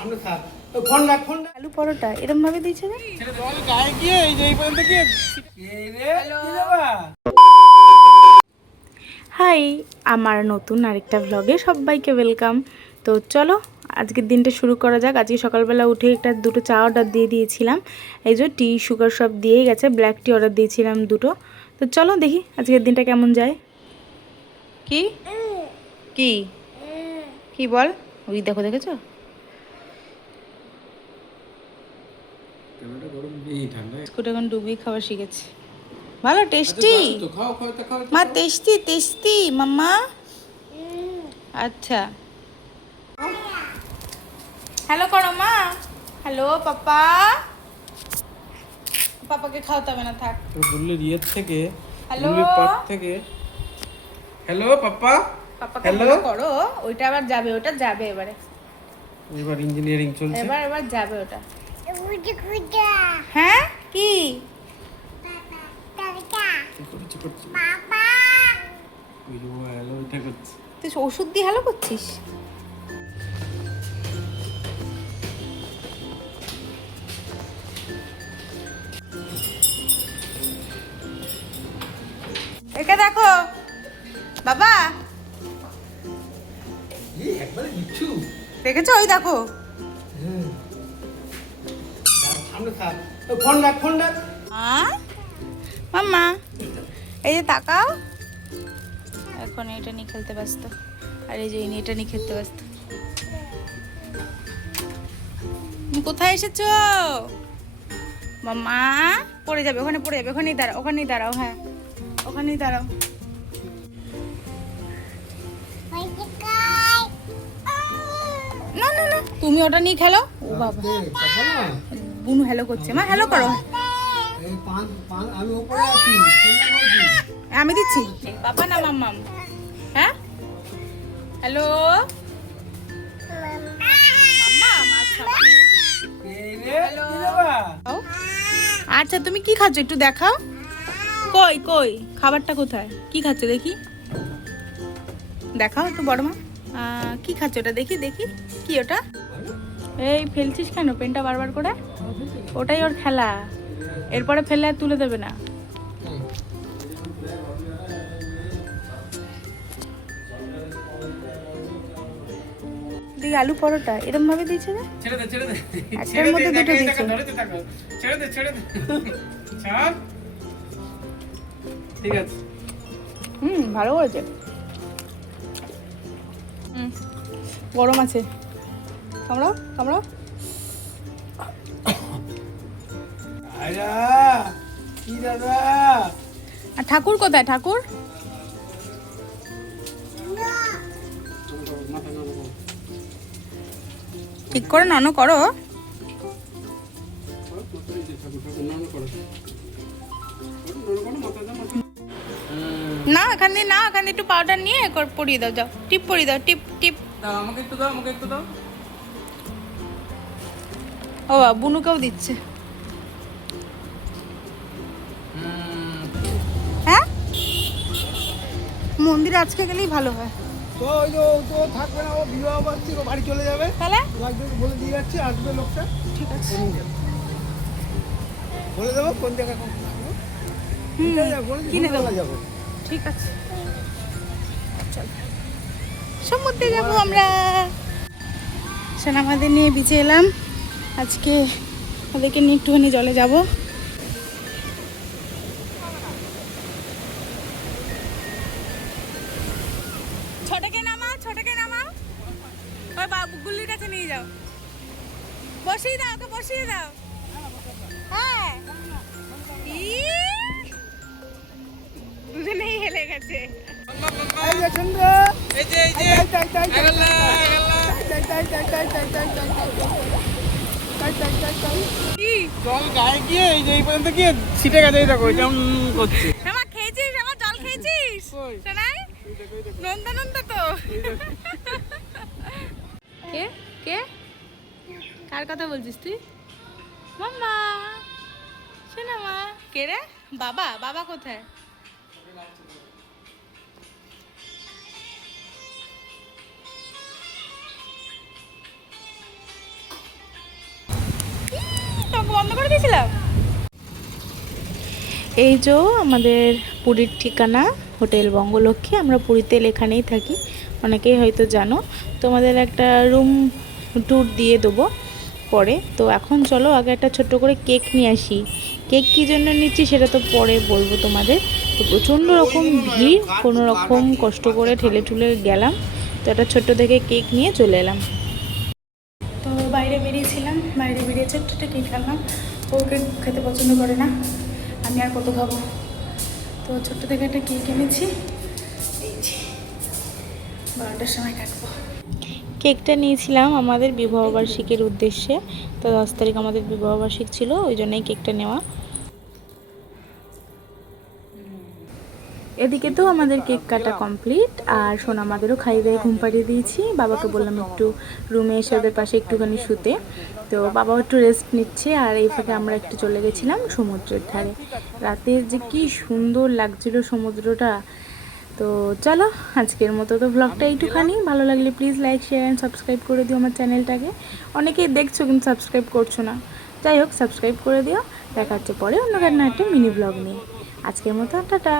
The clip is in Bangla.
সামনে থাক। ফোন রাখ, ফোন রাখ। আলু পরোটা এরকম ভাবে দিয়েছে না? জল গায়ে গিয়ে এই যে এই পর্যন্ত গিয়ে এই রে কি দেবা? হাই, আমার নতুন আরেকটা ভ্লগে সবাইকে ওয়েলকাম। তো চলো আজকের দিনটা শুরু করা যাক। আজকে সকালবেলা উঠে দুটো চা অর্ডার দিয়ে দিয়েছিলাম। এই যে টি সুগার সব দিয়েই গেছে, ব্ল্যাক টি অর্ডার দিয়েছিলাম দুটো। তো চলো দেখি আজকের দিনটা কেমন যায়। কি কি কি বল? ওই দেখো, দেখেছো? বিস্কুট এখন ডুবিয়ে খাওয়া শিখেছি। ভালো টেস্টি মা, টেস্টি টেস্টি মাম্মা। আচ্ছা, হ্যালো করো মা। Hello papa. পাপাকে খাওয়াতে হবে না, থাক। বুল্লির ইয়ের থেকে, হ্যালো বুল্লির পাত থেকে। Hello papa. পাপাকে হ্যালো হ্যালো করো। ওইটা আবার যাবে, ওটা যাবে এবারে। এবার ইঞ্জিনিয়ারিং চলছে। এবার যাবে ওটা। হ্যাঁ কি করছি করছি। ওই যে ও হ্যালো এটা করছে। তুই ওষুধ দিয়ে হ্যালো করছিস? একে দেখো বাবা, এই একবারে বিচ্ছু। দেখেছো? ওই দেখো। সামনে থাক। ফোন রাখ, ফোন রাখ। মাম্মা এই যে তাকাও। এখন এটা নিয়ে খেলতে ব্যস্ত, আর এই যে এটা নিয়ে খেলতে ব্যস্ত। তুমি কোথায় এসেছো মাম্মা? পড়ে যাবে, ওখানে পড়ে যাবে। ওখানেই দাঁড়াও, ওখানেই দাঁড়াও। হ্যাঁ ওখানেই দাঁড়াও। না না না, তুমি ওটা নিয়ে খেলো। ও বাবা, বুনু হ্যালো করছে। মা হ্যালো করো। আমি উপরে আছি। আমি দিচ্ছি বাবা না মাম্মাম। হ্যাঁ হ্যালো আচ্ছা, তুমি কি খাচ্ছ একটু দেখাও। কই কই খাবারটা কোথায়? কি খাচ্ছ দেখি, দেখাও একটু বড় মা। কি খাচ্ছ ওটা দেখি দেখি। কি ওটা? এই ফেলছিস কেন পেনটা বারবার করে? ওটাই ওর খেলা, এরপরে ফেললে আর তুলে দেবে না। দেখি আলু পরোটা এরকম ভাবে দিয়েছে না? ছেড়ে দে, ছেড়ে দে। একটার মধ্যে দুটো দিয়েছে। ধরেতে থাকো। ছেড়ে দে, ছেড়ে দে। ছাড়। ঠিক আছে। ভালো করেছে। গরম আছে, কামড়াও কামড়াও। আয়রা কি দাদা? আর ঠাকুর কোথায়? ঠাকুর ঠিক করে নন করো। না এখান দিয়ে, না এখান দিয়ে একটু পাউডার নিয়ে পরিয়ে দাও। যাও টিপ পরিয়ে দাও, টিপ টিপ। দাও আমাকে একটু দাও, আমাকে একটু দাও। ও বুনুকেও দিচ্ছে। হ্যাঁ মন্দিরে আজকে গেলেই ভালো হয়। তো ওই যে ও তো থাকবে না, ও বিবাহ বার্ষিক, ও বাড়ি চলে যাবে। তাহলে লাগবে বলে দিয়ে যাচ্ছে, আসবে লোকটা। ঠিক আছে, বলে দেবো কোন জায়গায় কোন থাকবো। কিনে দেবো। যাবো। ঠিক আছে চল, সমুদ্রে যাবো আমরা। আমাদের নিয়ে বিচে এলাম আজকে, ওদেরকে নিয়ে একটুখানি জলে যাব। ছোটকে নামাও, ছোটকে নামাও। ওই বাবু গুল্লির কাছে নিয়ে যাও, বসিয়ে দাও, ওকে বসিয়ে দাও। হ্যাঁ দুজনেই হেলে গেছে। এই যে চন্দ্র, এই যে কি জল গায়ে গিয়ে এই যে এই পর্যন্ত গিয়ে ছিটে গেছে। এই দেখো যেমন করছে। আমার খেয়েছিস? আমার জল খেয়েছিস? শোনাই নন্দা নন্দা তো। কে কে কার কথা বলছিস তুই? মাম্মা শোনা মা। কে রে? বাবা? বাবা কোথায়? বন্ধ করে দিয়েছিলাম। এই যে আমাদের পুরীর ঠিকানা হোটেল বঙ্গলক্ষ্মী। আমরা পুরীতে এখানেই থাকি, অনেকেই হয়তো জানো। তোমাদের একটা রুম ট্যুর দিয়ে দেবো পরে। তো এখন চলো আগে একটা ছোট্ট করে কেক নিয়ে আসি। কেক কী জন্য নিচ্ছি সেটা তো পরে বলবো তোমাদের। তো প্রচণ্ড রকম ভিড়, কোনো রকম কষ্ট করে ঠেলে ঠুলে গেলাম। তো একটা ছোট্ট থেকে কেক নিয়ে চলে এলাম। তো বাইরে বেরিয়েছিলাম, বাইরে বেরিয়ে ছোট্ট একটা কেক আনলাম। ও কেক খেতে পছন্দ করে না, আমি আর কত খাবো। তো ছোট্ট থেকে একটা কেক এনেছি, এই যে 12টার সময় কাটবো। কেকটা নিয়েছিলাম আমাদের বিবাহবার্ষিকীর উদ্দেশ্যে। তো 10 তারিখ আমাদের বিবাহবার্ষিক ছিল, ওই জন্যই কেকটা নেওয়া। এদিকে তো আমাদের কেক কাটা কমপ্লিট, আর সোনামাদেরও খাইয়ে দিয়ে ঘুম পাড়িয়ে দিয়েছি। বাবাকে বললাম একটু রুমে এসে ওদের পাশে একটুখানি শুতে। তো বাবাও একটু রেস্ট নিচ্ছে, আর এই ফাঁকে আমরা একটু চলে গেছিলাম সমুদ্রের ধারে। রাতে যে কি সুন্দর লাগছিল সমুদ্রটা। তো চলো আজকের মতো তো ব্লগটা এইটুখানি। ভালো লাগলে please like share and subscribe করে দিও আমার চ্যানেলটাকে। অনেকেই দেখছো কিন্তু সাবস্ক্রাইব করছো না, যাই হোক সাবস্ক্রাইব করে দিও। দেখা হচ্ছে পরে অন্য একটা মিনি ব্লগ নিয়ে। আজকের মতো টাটা।